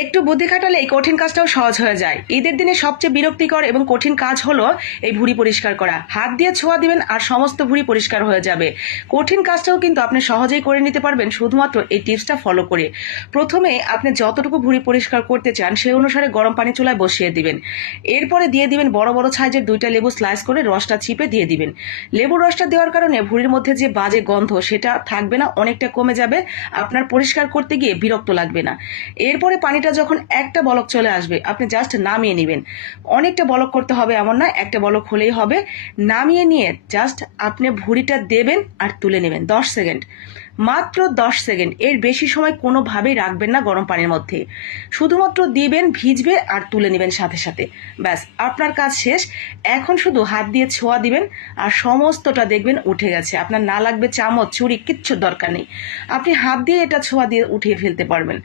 একটু বুদ্ধি খাটালে এই কঠিন কাজটাও সহজ হয়ে যায়। ঈদের দিনে সবচেয়ে বিরক্তিকর এবং কঠিন কাজ হলো এই ভুঁড়ি পরিষ্কার করা। হাত দিয়ে ছোঁয়া দিবেন আর সমস্ত ভুঁড়ি পরিষ্কার হয়ে যাবে। কঠিন কাজটাও কিন্তু আপনি সহজেই করে নিতে পারবেন শুধুমাত্র এই টিপসটা ফলো করে। প্রথমে আপনি যতটুকু ভুঁড়ি পরিষ্কার করতে চান সেই অনুসারে গরম পানি চুলায় বসিয়ে দিবেন। এরপরে দিয়ে দিবেন বড় বড় সাইজের 2টা লেবু স্লাইস করে রসটা চিপে দিয়ে দিবেন। লেবুর রসটা দেওয়ার কারণে ভুঁড়ির মধ্যে যে বাজে গন্ধ সেটা থাকবে না, অনেকটা কমে যাবে। আপনার পরিষ্কার করতে গিয়ে বিরক্ত লাগবে না। এরপরে পানিটা যখন একটা বলক চলে আসবে আপনি জাস্ট নামিয়ে নেবেন। অনেকটা বলক করতে হবে এমন না, একটা বলক হলেই হবে। নামিয়ে নিয়ে জাস্ট আপনি ভুঁড়িটা দেবেন আর তুলে নেবেন। 10 সেকেন্ড, মাত্র 10 সেকেন্ড, এর বেশি সময় কোনোভাবেই রাখবেন না গরম পানির মধ্যে। শুধুমাত্র দিবেন, ভিজবে আর তুলে নেবেন সাথে সাথে। ব্যাস, আপনার কাজ শেষ। এখন শুধু হাত দিয়ে ছোঁয়া দিবেন আর সমস্তটা দেখবেন উঠে গেছে। আপনার না লাগবে চামচ, ছুরি, কিচ্ছু দরকার নেই। আপনি হাত দিয়ে এটা ছোঁয়া দিয়ে উঠিয়ে ফেলতে পারবেন।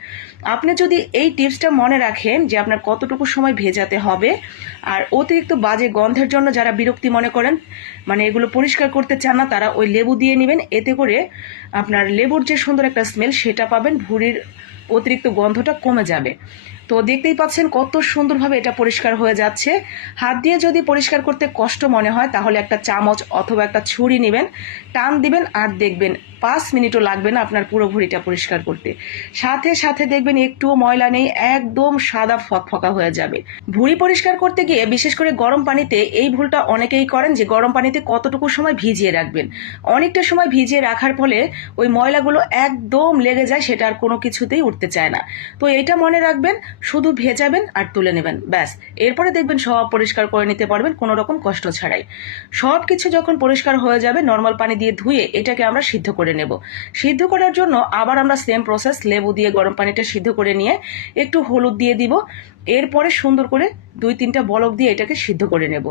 আপনি যদি এই টিপসটা মনে রাখেন যে আপনার কতটুকু সময় ভেজাতে হবে, আর অতিরিক্ত বাজে গন্ধের জন্য যারা বিরক্তি মনে করেন, মানে এগুলো পরিষ্কার করতে চান না, তারা ওই লেবু দিয়ে নেবেন। এতে করে আপনার লেবুর যে সুন্দর একটা স্মেল সেটা পাবেন, ভুঁড়ির অতিরিক্ত গন্ধটা কমে যাবে। তো দেখতেই পাচ্ছেন কত সুন্দরভাবে এটা পরিষ্কার হয়ে যাচ্ছে। হাত দিয়ে যদি পরিষ্কার করতে কষ্ট মনে হয় তাহলে একটা চামচ অথবা একটা ছুরি নেবেন, টান দিবেন আর দেখবেন 5 মিনিটও লাগবে না আপনার পুরো ভুঁড়িটা পরিষ্কার করতে। সাথে সাথে দেখবেন একটুও ময়লা নেই, একদম সাদা ফকফকা হয়ে যাবে। ভুঁড়ি পরিষ্কার করতে গিয়ে বিশেষ করে গরম পানিতে এই ভুলটা অনেকেই করেন যে গরম পানিতে কতটুকু সময় ভিজিয়ে রাখবেন। অনেকটা সময় ভিজিয়ে রাখার ফলে ওই ময়লাগুলো একদম লেগে যায়, সেটা আর কোনো কিছুতেই উঠতে চায় না। তো এটা মনে রাখবেন, শুধু ভেজাবেন আর তুলে নেবেন, ব্যাস। এরপরে দেখবেন সব পরিষ্কার করে নিতে পারবেন কোনো রকম কষ্ট ছাড়াই। সব কিছু যখন পরিষ্কার হয়ে যাবে নর্মাল পানি দিয়ে ধুয়ে এটাকে আমরা সিদ্ধ করে নেব। সিদ্ধ করার জন্য আবার আমরা সেম প্রসেস, লেবু দিয়ে গরম পানিটা সিদ্ধ করে নিয়ে একটু হলুদ দিয়ে দিব। এরপরে সুন্দর করে 2-3টা বলক দিয়ে এটাকে সিদ্ধ করে নেব।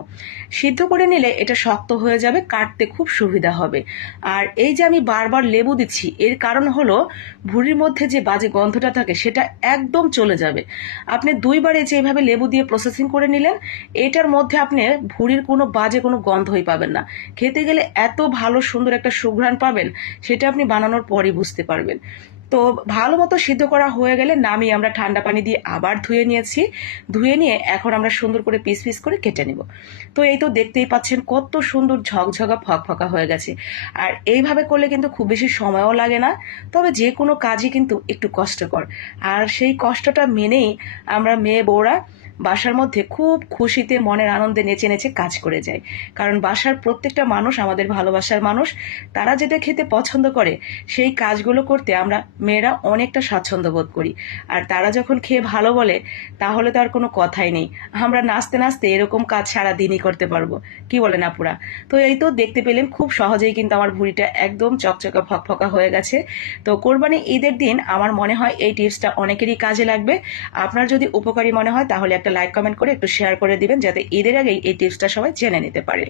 সিদ্ধ করে নিলে এটা শক্ত হয়ে যাবে, কাটতে খুব সুবিধা হবে। আর এই যে আমি বারবার লেবু দিচ্ছি এর কারণ হলো ভুঁড়ির মধ্যে যে বাজে গন্ধটা থাকে সেটা একদম চলে যাবে। আপনি 2বার এই যে এইভাবে লেবু দিয়ে প্রসেসিং করে নিলেন, এটার মধ্যে আপনি ভুঁড়ির কোনো বাজে কোনো গন্ধই পাবেন না। খেতে গেলে এত ভালো সুন্দর একটা সুঘ্রাণ পাবেন, সেটা আপনি বানানোর পরই বুঝতে পারবেন। তো ভালো মতো সিদ্ধ করা হয়ে গেলে নামিয়ে আমরা ঠান্ডা পানি দিয়ে আবার ধুয়ে নিয়েছি। ধুয়ে নিয়ে এখন আমরা সুন্দর করে পিস পিস করে কেটে নেব। তো এই তো দেখতেই পাচ্ছেন কত সুন্দর ঝকঝকা ফকফকা হয়ে গেছে। আর এইভাবে করলে কিন্তু খুব বেশি সময়ও লাগে না, তবে যে কোনো কাজই কিন্তু একটু কষ্টকর। আর সেই কষ্টটা মেনেই আমরা মেয়ে বউরা বাসার মধ্যে খুব খুশিতে মনের আনন্দে নেচে নেচে কাজ করে যায়। কারণ বাসার প্রত্যেকটা মানুষ আমাদের ভালোবাসার মানুষ, তারা যেটা খেতে পছন্দ করে সেই কাজগুলো করতে আমরা মেয়েরা অনেকটা স্বাচ্ছন্দ্য বোধ করি। আর তারা যখন খেয়ে ভালো বলে তাহলে তো আর কোনো কথাই নেই, আমরা নাচতে নাচতে এরকম কাজ সারা দিনই করতে পারবো। কি বলেন আপুরা? তো এই তো দেখতে পেলেন খুব সহজেই কিন্তু আমার ভুঁড়িটা একদম চকচকা ফকফকা হয়ে গেছে। তো কোরবানি ঈদের দিন আমার মনে হয় এই টিপসটা অনেকেরই কাজে লাগবে। আপনার যদি উপকারী মনে হয় তাহলে একটা লাইক কমেন্ট করে একটু শেয়ার করে দিবেন, যাতে ঈদের আগেই এই টিপসটা সবাই জেনে নিতে পারে।